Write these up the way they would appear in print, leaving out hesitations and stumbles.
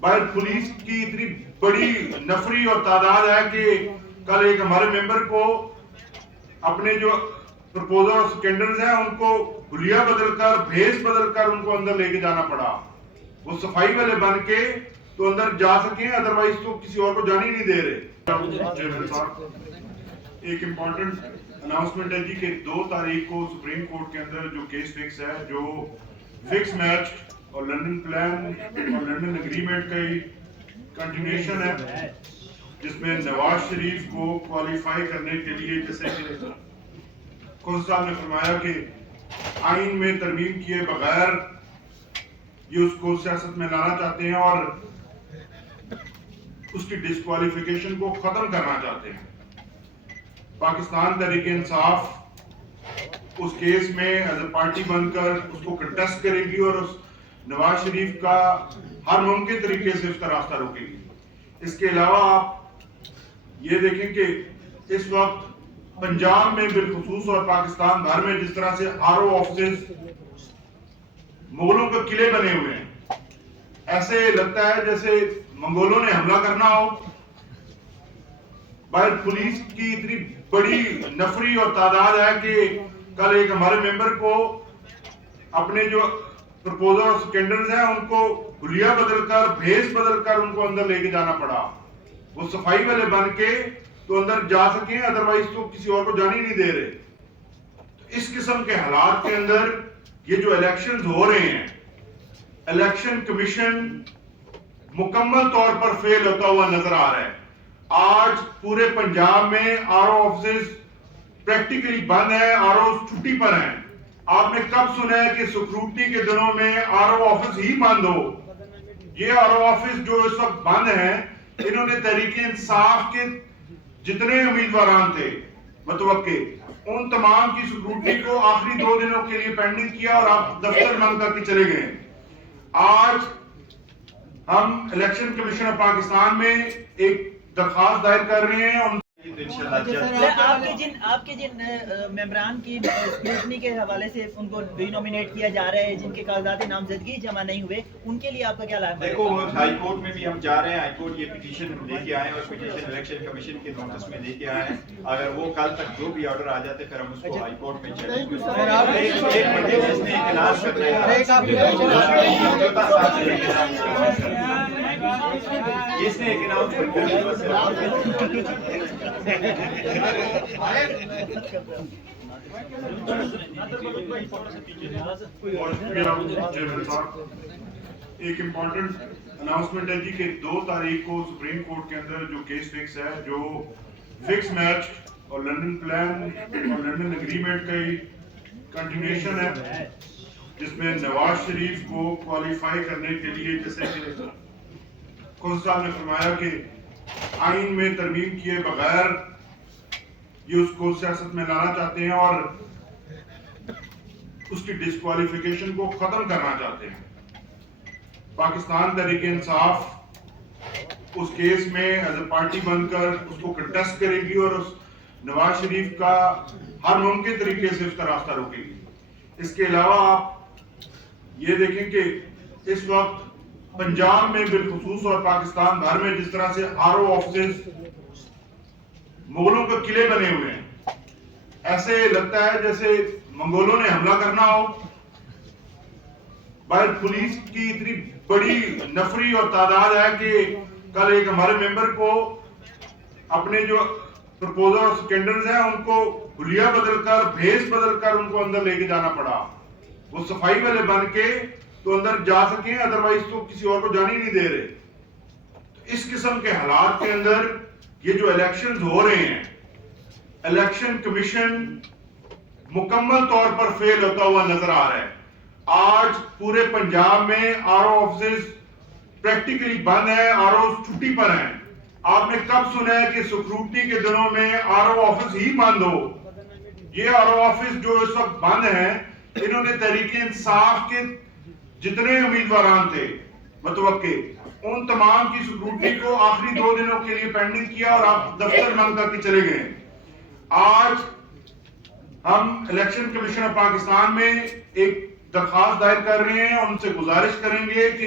باہر پولیس کی اتنی بڑی نفری اور تعداد ہے کہ کل ایک ہمارے ممبر کو اپنے جو پرپوزر اور سکینڈرز ہیں ان کو حلیہ بدل کر بھیس بدل کر ان کو اندر لے کے جانا پڑا. وہ صفائی والے بن کے تو اندر جا سکیں, ادروائز تو کسی اور کو جانے نہیں دے رہے. ایک امپورٹنٹ اناؤنسمنٹ ہے جی کہ 2 تاریخ کو سپریم کورٹ کے اندر جو کیس فکس ہے, جو فکس میچ اور لنڈن پلان اور لنڈن اگریمنٹ کا کنٹینیوشن ہے, جس میں نواز شریف کو کوالیفائی کرنے کے لیے, جیسے کہ خود صاحب نے فرمایا کہ آئین میں ترمیم کیے بغیر یہ اس کو سیاست میں لانا چاہتے ہیں اور اس کی ڈسکوالیفیکیشن کو ختم کرنا چاہتے ہیں. پاکستان تحریک انصاف اس کیس میں ایز اے پارٹی بن کر اس کو کنٹیسٹ کرے گی اور اس نواز شریف کا ہر ممکن طریقے سے اس کا راستہ روکے گی. اس کے علاوہ آپ یہ دیکھیں کہ اس وقت پنجاب میں بالخصوص اور پاکستان بھر میں جس طرح سے RO آفسز مغلوں کے قلعے بنے ہوئے ہیں, ایسے لگتا ہے جیسے منگولوں نے حملہ کرنا ہو. باہر پولیس کی اتنی بڑی نفری اور تعداد ہے کہ کل ایک ہمارے ممبر کو اپنے جو پرپوزر اور سکینڈرز ہیں ان کو حلیہ بدل کر بھیس بدل کر ان کو اندر لے کے جانا پڑا. وہ صفائی والے بن کے تو اندر جا سکیں, ادروائز تو کسی اور کو جانے نہیں دے رہے. اس قسم کے حالات کے اندر یہ جو الیکشنز ہو رہے ہیں, الیکشن کمیشن مکمل طور پر فیل ہوتا ہوا نظر آ رہا ہے. آج پورے پنجاب میں RO آفسز پریکٹیکلی بند ہیں, RO چھٹی پر ہیں. آپ نے کب سنا ہے کہ سکروٹی کے دنوں میں RO آفس ہی بند ہو؟ یہ RO آفس جو اس وقت بند ہیں, انہوں نے تحریک انصاف کے جتنے امیدواران تھے متوقع, ان تمام کی سکروٹی کو آخری 2 دنوں کے لیے پینڈنگ کیا اور آپ دفتر بند کر کے چلے گئے. آج ہم الیکشن کمیشن آف پاکستان میں ایک درخواست دائر کر رہے ہیں. آپ کے جن ممبران کی اسکروٹنی کے حوالے سے ان کو ری نومینیٹ کیا جا رہا ہے, جن کے کاغذات نامزدگی جمع نہیں ہوئے, ان کے لیے آپ کا کیا لائحہ ہے؟ دیکھو, ہائی کورٹ میں بھی ہم جا رہے ہیں. ہائی کورٹ یہ پٹیشن لے کے آئے ہیں اور پٹیشن الیکشن کمیشن کے نوٹس میں لے کے آئے ہیں. اگر وہ کل تک جو بھی آرڈر آ جاتے پھر ہم اس کو ہائی کورٹ میں چیلنج اس نے ایک اناؤنسمنٹ ایک امپورٹنٹ اناؤنسمنٹ ہے جی کہ 2 تاریخ کو سپریم کورٹ کے اندر جو کیس فکس ہے, جو فکس میچ اور لنڈن پلان اور لنڈن اگریمنٹ کا کنٹینیوشن ہے, جس میں نواز شریف کو کوالیفائی کرنے کے لیے, جیسے کہ خود صاحب نے فرمایا کہ آئین میں ترمیم کیے بغیر یہ اس کو سیاست میں لانا چاہتے ہیں اور اس کی ڈسکوالیفیکیشن کو ختم کرنا چاہتے ہیں. پاکستان تحریک انصاف اس کیس میں ایز اے پارٹی بن کر اس کو کنٹیسٹ کرے گی اور اس نواز شریف کا ہر ممکن طریقے سے اس کا راستہ روکے گی. اس کے علاوہ آپ یہ دیکھیں کہ اس وقت پنجاب میں بالخصوص اور پاکستان بھر میں جس طرح سے RO آفسز مغلوں کے قلعے بنے ہوئے ہیں, ایسے لگتا ہے جیسے منگولوں نے حملہ کرنا ہو. باہر پولیس کی اتنی بڑی نفری اور تعداد ہے کہ کل ایک ہمارے ممبر کو اپنے جو پرپوزر اور سکینڈرز ہیں ان کو حلیہ بدل کر بھیس بدل کر ان کو اندر لے کے جانا پڑا. وہ صفائی والے بن کے تو اندر جا سکیں, ادروائز تو کسی اور کو جانے نہیں دے رہے. اس قسم کے حالات کے اندر یہ جو الیکشنز ہو رہے ہیں, الیکشن کمیشن مکمل طور پر فیل ہوتا ہوا نظر آ رہا ہے. آج پورے پنجاب میں RO آفسز پریکٹیکلی بند ہیں, RO چھٹی پر ہیں. آپ نے کب سنا ہے کہ سکروٹی کے دنوں میں RO آفس ہی بند ہو؟ یہ RO آفس جو اس وقت بند ہیں, انہوں نے تحریک انصاف کے جتنے امیدواران تھے متوقع, ان تمام کی سکروٹی کو آخری 2 دنوں کے لیے پینڈنگ کیا اور آپ دفتر بند کر کے چلے گئے. آج ہم الیکشن کمیشن آف پاکستان میں ایک درخواست دائر کر رہے ہیں, ان سے گزارش کریں گے کہ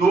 2